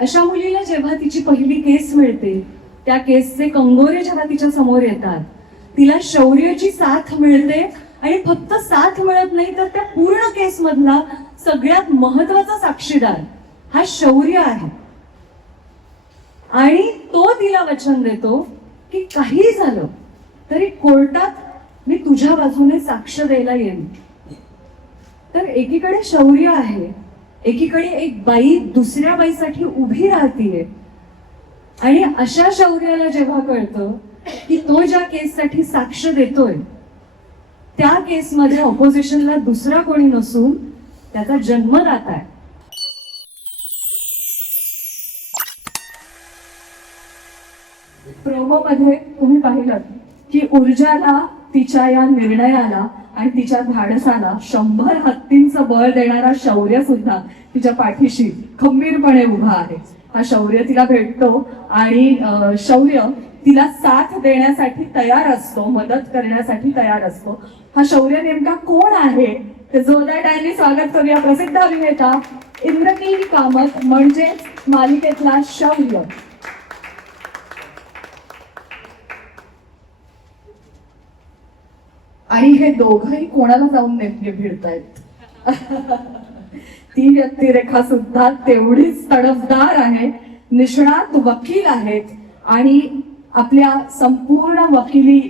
अशा मुलीला जेव्हा तिची पहिली केस मिळते त्या केसचे कंगोरे जेव्हा तिच्या समोर येतात तिला शौर्याची साथ मिळते आणि फक्त साथ मिळत नाही तर त्या पूर्ण केस मधला सगळ्यात महत्त्वाचा साक्षीदार हा शौर्य आहे. आणि तो तिला वचन देतो की काही झालं तरी कोर्टात मी तुझ्या बाजूने साक्ष द्यायला येईन. तर एकीकडे शौर्य आहे एकीकडे एक बाई दुसऱ्या बाईसाठी उभी राहतीये. आणि अशा शौर्याला जेव्हा कळतं की तो ज्या केससाठी साक्ष देतोय त्या केसमध्ये ऑपोजिशनला दुसरा कोणी नसून त्याचा जन्मदाता आहे. प्रोमो मध्ये तुम्ही पाहिलं की ऊर्जाला तिच्या या निर्णयाला आणि तिच्या धाडसाला शंभर हत्तींचं बळ देणारा शौर्य सुद्धा तिच्या पाठीशी खंबीरपणे उभा आहे. हा शौर्य तिला भेटतो आणि शौर्य तिला साथ देण्यासाठी तयार असतो मदत करण्यासाठी तयार असतो. हा शौर्य नेमका कोण आहे? ते जोरदार टाळ्यांनी स्वागत करूया प्रसिद्ध अभिनेता इंद्रनील कामत म्हणजे मालिकेतला शौर्य. आणि हे दोघही कोणाला जाऊन नेमके भिडतायत? ती व्यक्तिरेखा सुद्धा तेवढीच तडफदार आहे निष्णात वकील आहेत आणि आपल्या संपूर्ण वकिली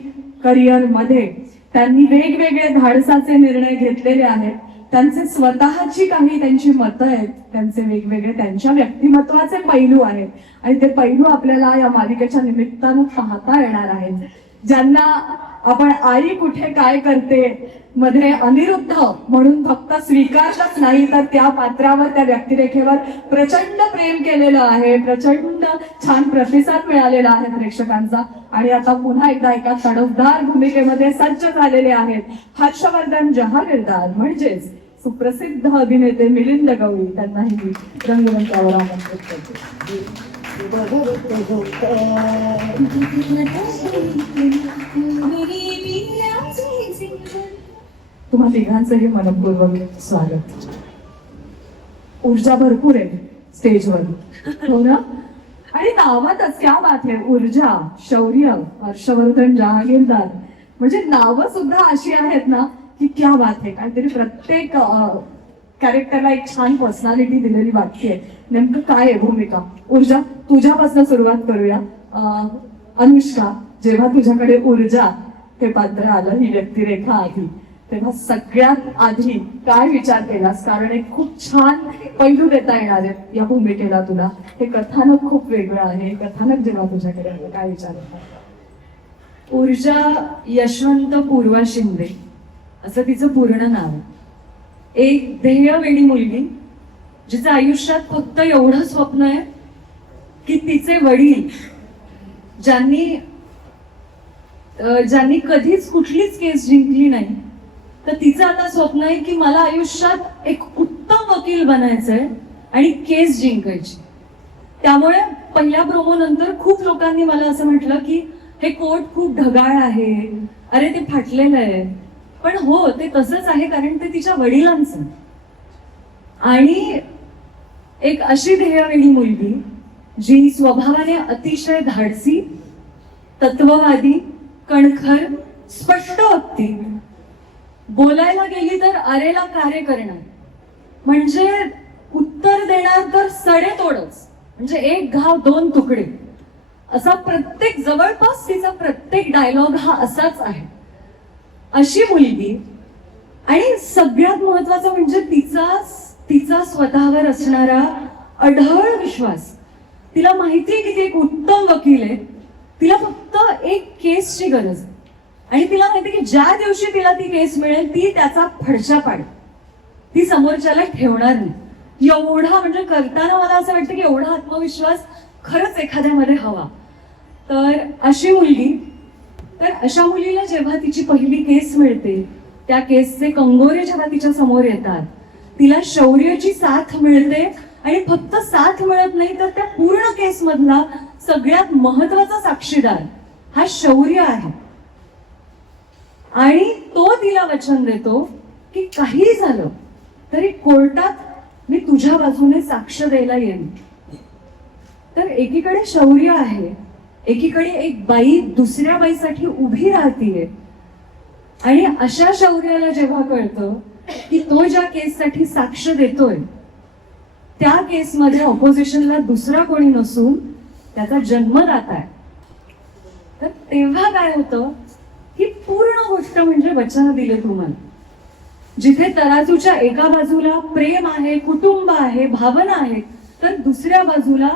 करिअरमध्ये त्यांनी वेगवेगळे धाडसाचे निर्णय घेतलेले आहेत. त्यांचे स्वतःची काही त्यांची मतं आहेत. त्यांचे वेगवेगळे त्यांच्या व्यक्तिमत्वाचे पैलू आहेत. आणि ते पैलू आपल्याला या मालिकेच्या निमित्तानं पाहता येणार आहेत. ज्यांना आपण आई कुठे काय करते मध्ये अनिरुद्ध म्हणून फक्त स्वीकारलंच नाही तर त्या पात्रावर त्या व्यक्तिरेखेवर प्रचंड प्रेम केलेलं आहे प्रचंड छान प्रतिसाद मिळालेला आहे प्रेक्षकांचा. आणि आता पुन्हा एकदा एका तडफदार भूमिकेमध्ये सज्ज झालेले आहेत हर्षवर्धन जहागीरदार म्हणजेच सुप्रसिद्ध अभिनेते मिलिंद गवळी. त्यांनाही मी रंगमंचावर आमंत्रित करते. तुम्हा तिघांचंही मनपूर्वक स्वागत. ऊर्जा भरपूर आहे स्टेजवर. हो ना? आणि नावातच क्या बात आहे ऊर्जा शौर्य हर्षवर्धन जहागीरदार. म्हणजे नावं सुद्धा अशी आहेत ना की क्या बात आहे काहीतरी प्रत्येक कॅरेक्टरला एक छान पर्सनॅलिटी दिलेली वाटते नेमकं काय आहे भूमिका? ऊर्जा तुझ्यापासून सुरुवात करूया. अनुष्का जेव्हा तुझ्याकडे ऊर्जा हे पात्र आलं ही व्यक्तिरेखा आधी तेव्हा सगळ्यात आधी काय विचार केलास? कारण एक खूप छान पैलू देता येणार आहे या भूमिकेला तुला. हे कथानक खूप वेगळं आहे. हे कथानक जेव्हा तुझ्याकडे आलं काय विचार ऊर्जा यशवंत पूर्वा शिंदे. असं तिचं पूर्ण नाव. आहे. एक ध्येयवेणी मुलगी जिचं आयुष्यात फक्त एवढं स्वप्न आहे की तिचे वडील ज्यांनी ज्यांनी कधीच कुठलीच केस जिंकली नाही तर तिचं आता स्वप्न आहे की मला आयुष्यात एक उत्तम वकील बनायचंय आणि केस जिंकायची. त्यामुळे पहिल्या प्रोमो नंतर खूप लोकांनी मला असं म्हटलं की हे कोर्ट खूप ढगाळ आहे. अरे ते फाटलेलं आहे. पण हो ते तसंच आहे कारण ते तिच्या वडिलांचं. आणि एक अशी ध्येयवेळी मुलगी जी स्वभावाने अतिशय धाडसी तत्ववादी कणखर स्पष्ट होती बोलायला गेली तर अरेला कार्य करणार. म्हणजे उत्तर देणार तर सडे तोडच. म्हणजे एक घाव दोन तुकडे. असा प्रत्येक जवळपास तिचा प्रत्येक डायलॉग हा असाच आहे. अशी मुलगी आणि सगळ्यात महत्वाचं म्हणजे तिचा तिचा स्वतःवर असणारा अढळ विश्वास. तिला माहिती आहे की ती एक उत्तम वकील आहे. तिला फक्त एक केसची गरज आहे. आणि तिला माहिती आहे की ज्या दिवशी तिला ती केस मिळेल ती त्याचा फडशा पाडेल. ती समोरच्याला ठेवणार नाही. एवढा म्हणजे करताना मला असं वाटतं की एवढा आत्मविश्वास खरंच एखाद्यामध्ये हवा. तर अशी मुलगी तर अशा मुलीला जेव्हा तिची पहिली केस मिळते त्या केसचे कंगोरे जेव्हा तिच्या समोर येतात तिला शौर्याची साथ मिळते आणि फक्त साथ मिळत नाही तर त्या पूर्ण केस मधला सगळ्यात महत्त्वाचा साक्षीदार हा शौर्य आहे. आणि तो तिला वचन देतो की काही झालं तरी कोर्टात मी तुझ्या बाजूने साक्ष द्यायला येईन. तर एकीकडे शौर्य आहे एकीकडे एक बाई दुसऱ्या बाईसाठी उभी राहतीये. आणि अशा शौर्याला जेव्हा कळतं की तो ज्या केससाठी साक्ष देतोय त्या केसमध्ये ऑपोजिशनला दुसरा कोणी नसून त्याचा जन्मदाता आहे. तर तेव्हा काय होतं? ही पूर्ण गोष्ट म्हणजे वचन दिले तुम्हाला. जिथे तराजूच्या एका बाजूला प्रेम आहे कुटुंब आहे भावना आहे तर दुसऱ्या बाजूला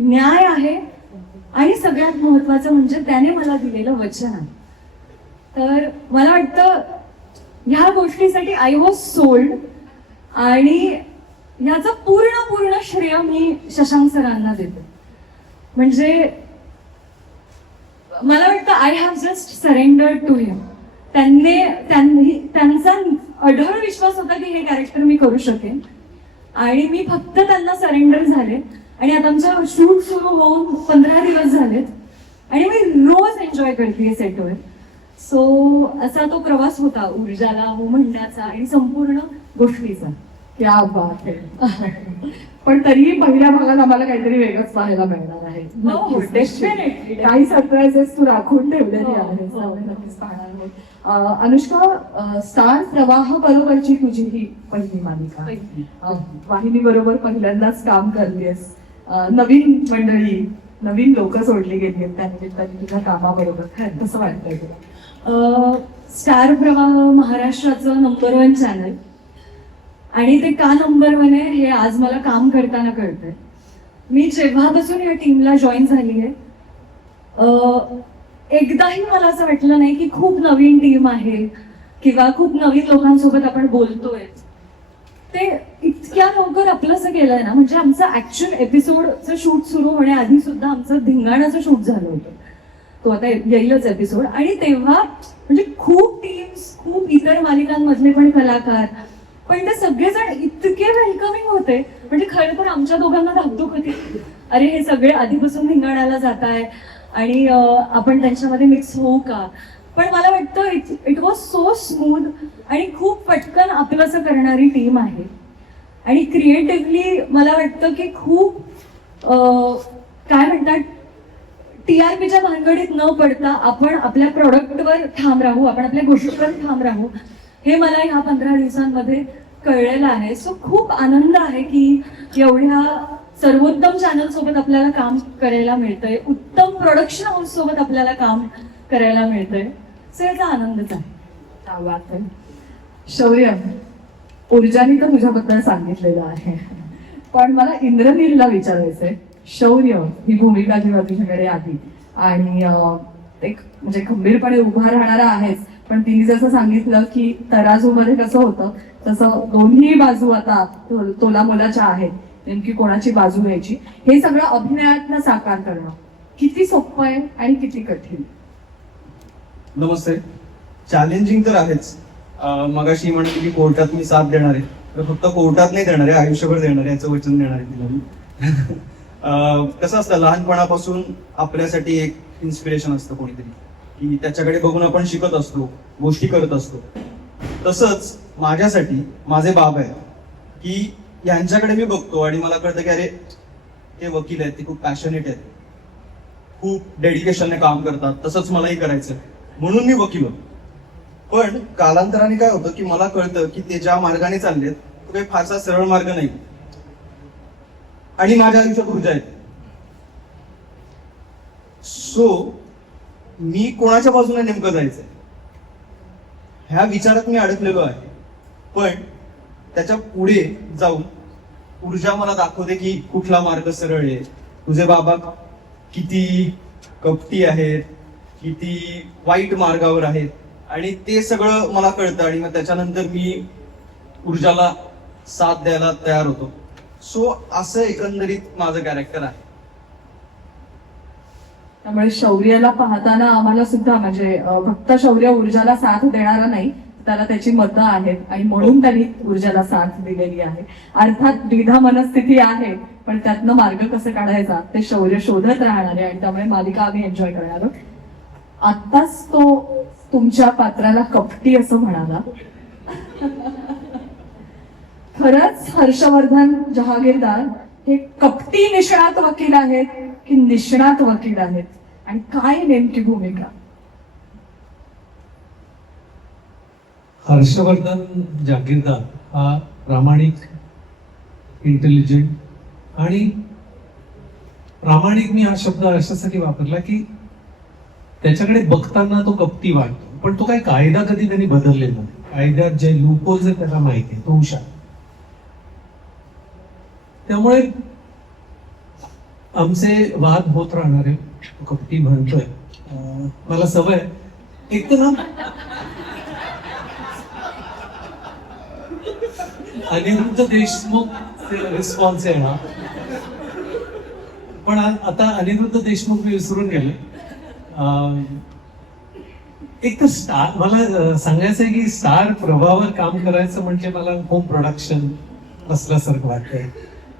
न्याय आहे आणि सगळ्यात महत्वाचं म्हणजे त्याने मला दिलेलं वचन आहे. तर मला वाटतं ह्या गोष्टीसाठी आय वॉज सोल्ड आणि ह्याचं पूर्ण पूर्ण श्रेय मी शशांक सरांना देते. म्हणजे मला वाटतं I have just surrender to him त्यांनी त्यांनी त्यांचा अढळ विश्वास होता की हे कॅरेक्टर मी करू शकेन. आणि मी फक्त त्यांना सरेंडर झाले. आणि आता आमचं शूट सुरू होऊन पंधरा दिवस झालेत. आणि मी रोज एन्जॉय करते सेटवर सो असा तो प्रवास होता ऊर्जाला हो म्हणण्याचा आणि संपूर्ण गोष्टीचा. क्या बात आहे पण तरीही पहिल्या भागात आम्हाला काहीतरी वेगळंच पाहायला मिळणार आहे. हो. काही सरप्राईजेस तू राखून ठेवलेली हो, हो, हो. अं, अनुष्का स्टार प्रवाह बरोबरची तुझी ही पहिली मालिका. वाहिनी बरोबर पहिल्यांदाच काम करतेस. नवीन मंडळी नवीन लोक सोडली गेली आहेत त्यानिमित्ताने तुझ्या कामाबरोबर. कसं वाटतंय तुला? स्टार प्रवाह महाराष्ट्राचं नंबर वन चॅनल आणि ते का नंबर वन आहे हे आज मला काम करताना कळतंय. मी जेव्हापासून या टीमला जॉईन झाली आहे एकदाही मला असं वाटलं नाही की खूप नवीन टीम आहे किंवा खूप नवीन लोकांसोबत आपण बोलतोय. ते इतक्या लवकर आपलंसं केलंय ना म्हणजे आमचं ऍक्च्युअल एपिसोडचं शूट सुरू होण्याआधी सुद्धा आमचं धिंगाणाचं शूट झालं होतं. तो आता येईलच एपिसोड आणि तेव्हा म्हणजे खूप टीम्स खूप इतर मालिकांमधले पण कलाकार पण ते सगळेजण इतके वेलकमिंग होते. म्हणजे खरं तर आमच्या दोघांना धाकधूक होती. अरे हे सगळे आधीपासून धिंगाणाला जात आहे आणि आपण त्यांच्यामध्ये मिक्स होऊ का? पण मला वाटतं it it was so smooth आणि खूप पटकन आपलंसं करणारी टीम आहे. आणि क्रिएटिव्हली मला वाटतं की खूप काय म्हणतात टी आर पीच्या भानगडीत न पडता आपण आपल्या प्रॉडक्टवर ठाम राहू आपण आपल्या गोष्टीवर ठाम राहू हे मला ह्या पंधरा दिवसांमध्ये कळलेलं आहे. सो खूप आनंद आहे की एवढ्या सर्वोत्तम चॅनल सोबत आपल्याला काम करायला मिळतंय. उत्तम प्रोडक्शन हाऊस सोबत आपल्याला काम करायला मिळतंय. याचा आनंदच आहे. शौर्य. ऊर्जानी तर तुझ्याबद्दल सांगितलेलं आहे. पण मला इंद्रनीलला विचारायचंय. शौर्य ही भूमिका जेव्हा तुझ्याकडे आली आणि एक म्हणजे खंबीरपणे उभा राहणारा आहेस पण तिने जसं सांगितलं की तराजू मध्ये कसं होतं तसं दोन्ही बाजू आता तोला मुलाच्या आहेत. नेमकी कोणाची बाजू घ्यायची? हे सगळं अभिनयातनं साकार करणं. किती सोपं आहे आणि किती कठीण. नमस्ते. चॅलेंजिंग तर आहेच. मगाशी म्हणते की कोर्टात मी साथ देणार आहे. तर फक्त कोर्टात नाही देणार आहे आयुष्यभर देणार आहे याचं वचन देणार आहे तिला मी. कसं असतं लहानपणापासून आपल्यासाठी एक इन्स्पिरेशन असतं कोणीतरी. की त्याच्याकडे बघून आपण शिकत असतो गोष्टी करत असतो. तसंच माझ्यासाठी माझे बाब आहे की यांच्याकडे मी बघतो आणि मला कळतं की अरे ते वकील आहेत ते खूप पॅशनेट आहेत. खूप डेडिकेशनने काम करतात तसंच मलाही करायचं आहे म्हणून मी वकील होतो. पण कालांतराने काय होतं की मला कळतं की ते ज्या मार्गाने चाललेत तो काही फारसा सरळ मार्ग नाही. आणि माझ्या आयुष्यात ऊर्जा आहेत. सो मी कोणाच्या बाजूने नेमकं जायचंय? ह्या विचारात मी अडकलेलो आहे. पण त्याच्या पुढे जाऊन ऊर्जा मला दाखवते की कुठला मार्ग सरळ आहे. तुझे बाबा किती कपटी आहेत. किती वाईट मार्गावर आहेत आणि ते सगळं मला कळतं आणि मग त्याच्यानंतर मी ऊर्जाला साथ द्यायला तयार होतो. सो असं एकंदरीत माझं कॅरेक्टर आहे. त्यामुळे शौर्याला पाहताना आम्हाला सुद्धा म्हणजे फक्त शौर्य ऊर्जाला साथ देणारा नाही त्याला त्याची मतं आहेत. आणि म्हणून त्यांनी ऊर्जाला साथ दिलेली आहे. अर्थात द्विधा मनस्थिती आहे पण त्यातनं मार्ग कसं काढायचा ते शौर्य शोधत राहणार आहे आणि त्यामुळे मालिका आम्ही एन्जॉय करणार आहोत. आत्ताच तो तुमच्या पात्राला कपटी असं म्हणाला. खरंच हर्षवर्धन जहागीरदार हे कपटी निष्णात वकील आहेत की निष्णात वकील आहेत? आणि काय नेमकी भूमिका? हर्षवर्धन जागीरदार हा प्रामाणिक इंटेलिजंट आणि प्रामाणिक मी हा शब्द अशासाठी वापरला की त्याच्याकडे बघताना तो कपटी वाटतो पण तो काही कायदा कधी त्यांनी बदललेला नाही. कायद्यात जे लुपोज आहे त्याला माहिती आहे तो हुशार. त्यामुळे आमचे वाद होत राहणारे कपटी म्हणतोय. मला सवय एक तर ना अनिरुद्ध देशमुख रिस्पॉन्स आहे ना पण आता अनिरुद्ध देशमुख मी विसरून गेले एक तर स्टार मला सांगायचं आहे की स्टार प्रभावर काम करायचं म्हणजे मला होम प्रोडक्शन असल्यासारखं वाटतंय.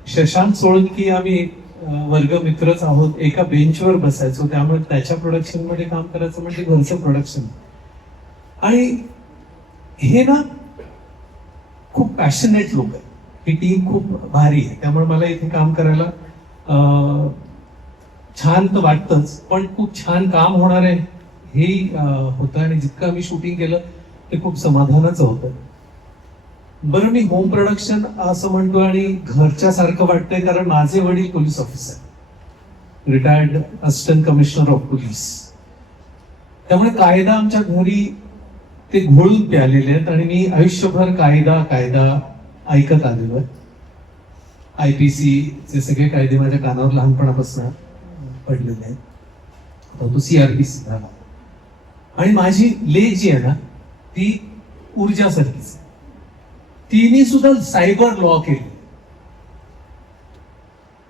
शशांक सोळंकी आम्ही वर्ग मित्रच आहोत. एका बेंचवर बसायचो. त्यामुळे त्याच्या प्रोडक्शनमध्ये काम करायचं म्हणजे घरचं प्रोडक्शन आणि हे ना खूप पॅशनेट लोक आहे ही टीम खूप भारी आहे. त्यामुळे मला इथे काम करायला छान तर वाटतंच पण खूप छान काम होणार आहे. हेही होतं आणि जितकं आम्ही शूटिंग केलं ते खूप समाधानाचं होतं. बरं मी होम प्रोडक्शन असं म्हणतो आणि घरच्या सारखं वाटतंय कारण माझे वडील police officer retired assistant commissioner of police त्यामुळे कायदा आमच्या घरी ते घोळून प्यालेले आहेत आणि मी आयुष्यभर कायदा कायदा ऐकत आलेलो आहे. आय पी सीचे सगळे कायदे माझ्या कानावर लहानपणापासून पडलेले आहेत. आता तो सीआरपीसी झाला आणि माझी ले जी आहे ना ती ऊर्जा सारखीच तिने सुद्धा सायबर लॉ केले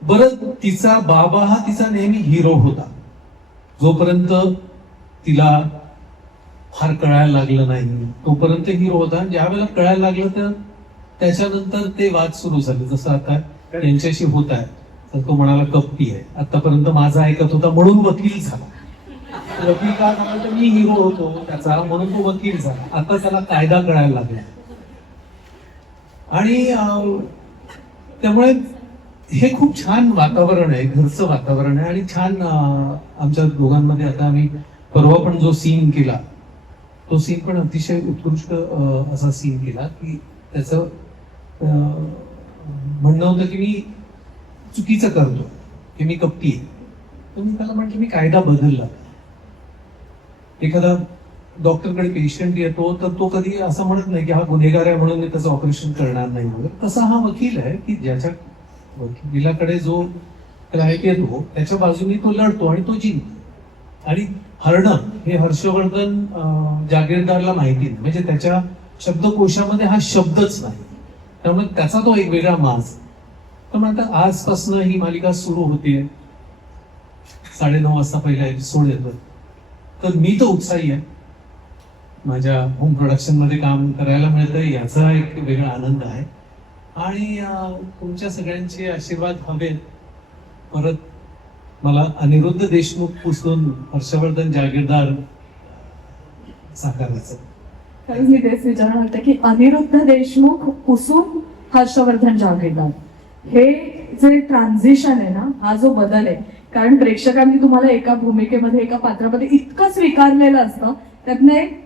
बरं तिचा बाबा हा तिचा नेहमी हिरो होता. जोपर्यंत तिला फार कळायला लागलं नाही तोपर्यंत हिरो होता. ज्यावेळेला ज्या वेळेला कळायला लागलं तर त्याच्यानंतर ते वाद सुरू झाले. जसं आता त्यांच्याशी होत आहे. तर तो म्हणाला कपटी आहे. आतापर्यंत माझा ऐकत होता म्हणून वकील झाला. वकील का झाला तर मी हिरो होतो त्याचा म्हणून तो वकील झाला. आता त्याला कायदा कळायला लागला. आणि त्यामुळे हे खूप छान वातावरण आहे घरचं वातावरण आहे. आणि छान आमच्या दोघांमध्ये आता आम्ही परवा पण जो सीन केला तो सीन पण अतिशय उत्कृष्ट असा सीन केला की त्याचं म्हणणं होतं की मी चुकीचं करतो की मी कपटी आहे. तर मी त्याला म्हटलं मी कायदा बदलला. एखादा डॉक्टरकडे पेशंट येतो तर तो कधी असं म्हणत नाही की हा गुन्हेगार आहे म्हणून मी त्याचं ऑपरेशन करणार नाही वगैरे तसा हा वकील आहे की ज्याच्या वकिलाकडे जो क्लायंट येतो त्याच्या बाजूने तो लढतो आणि तो जिंकतो. आणि हरणं हे हर्षवर्धन जागीरदारला माहिती नाही. म्हणजे त्याच्या शब्दकोशामध्ये हा शब्दच नाही. त्यामुळे त्याचा तो एक वेगळा मास तर आता आजपासून ही मालिका सुरू होतीये साडेनऊ वाजता पहिला एपिसोड येतो तर मी तर उत्साही आहे. माझ्या होम प्रोडक्शनमध्ये काम करायला मिळतं याचा एक वेगळा आनंद आहे. आणि तुमच्या सगळ्यांचे आशीर्वाद हवेत. परत मला अनिरुद्ध देशमुख पुसून हर्षवर्धन जागीरदार साकारायचं. कारण मी तेच विचारणार होते की अनिरुद्ध देशमुख पुसून हर्षवर्धन जागीरदार. हे जे ट्रान्झिशन आहे ना हा जो बदल आहे कारण प्रेक्षकांनी तुम्हाला एका भूमिकेमध्ये एका पात्रामध्ये इतकं स्वीकारलेलं असतं त्यातनं एक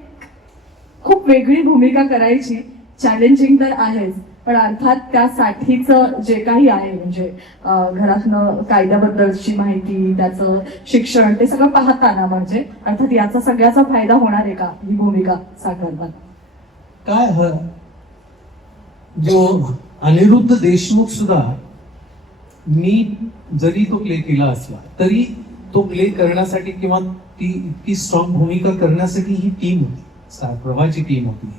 खूप वेगळी भूमिका करायची चॅलेंजिंग तर आहेच पण अर्थात त्यासाठीचं जे काही आहे म्हणजे घरातनं कायद्याबद्दलची माहिती त्याचं शिक्षण ते सगळं पाहताना म्हणजे अर्थात याचा सगळ्याचा फायदा होणार आहे का ही भूमिका साकारताना? काय जो अनिरुद्ध देशमुख सुद्धा मी जरी तो प्ले केला असला तरी तो प्ले करण्यासाठी किंवा ती इतकी स्ट्रॉंग भूमिका करण्यासाठी ही टीम होती. स्टार प्रभाची टीम होती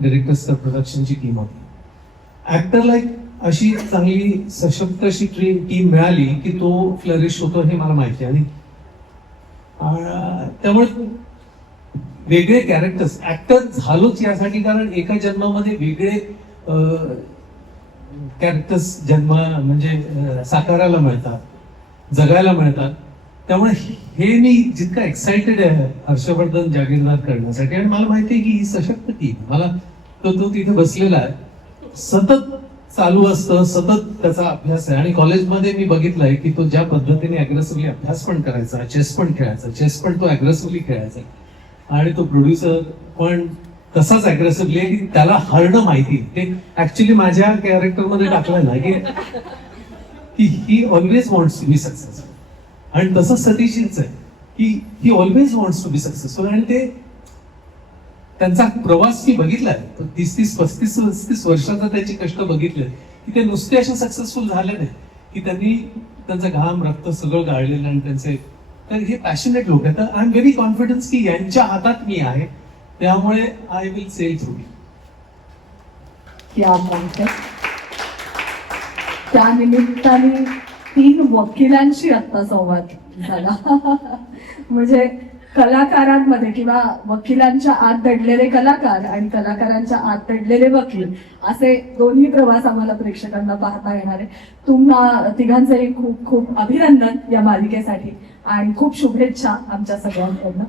डिरेक्टर स्टार प्रोडक्शनची टीम होती. ऍक्टरला एक अशी चांगली सशक्त अशी टीम मिळाली की तो फ्लरिश होतो हे मला माहिती आहे. आणि त्यामुळे वेगळे कॅरेक्टर्स ऍक्टर झालोच यासाठी कारण एका जन्मामध्ये वेगळे कॅरेक्टर्स जन्म म्हणजे साकारायला मिळतात जगायला मिळतात. त्यामुळे हे मी जितका एक्साइटेड आहे हर्षवर्धन जागीरदार करण्यासाठी आणि मला माहिती आहे की ही सशक्त टीम मला तो तो तिथे बसलेला आहे. सतत चालू असतं सतत त्याचा अभ्यास आहे. आणि कॉलेजमध्ये मी बघितलंय की तो ज्या पद्धतीने अग्रेसिव्हली अभ्यास पण करायचा चेस पण खेळायचा चेस पण तो अग्रेसिव्हली खेळायचा. आणि तो प्रोड्युसर पण तसाच अग्रेसिव्हली आहे की त्याला हरणं माहिती. ते ऍक्च्युली माझ्या कॅरेक्टरमध्ये टाकलं ना की he always wants to be successful आणि तसं सतीशीच आहे की he always wants to be successful आणि ते त्यांचा प्रवास मी बघितलाय. तीस तीस पस्तीस पस्तीस वर्षाचा त्याचे कष्ट बघितले की ते नुसते असे सक्सेसफुल झाले नाही की त्यांनी त्यांचं घाम रक्त सगळं गाळलेलं आणि त्यांचे तर हे पॅशनेट लोक आहेत. तर आय एम व्हेरी कॉन्फिडन्स की यांच्या हातात मी आहे. त्यामुळे आय विल से थ्रू त्या निमित्ताने तीन वकिलांशी आता संवाद झाला. म्हणजे कलाकारांमध्ये किंवा वकिलांच्या आत दडलेले कलाकार आणि कलाकारांच्या आत दडलेले वकील असे दोन्ही प्रवास आम्हाला प्रेक्षकांना पाहता येणार आहे. तुम्हा तिघांचंही खूप खूप अभिनंदन या मालिकेसाठी. आणि खूप शुभेच्छा आमच्या सगळ्यांकडनं.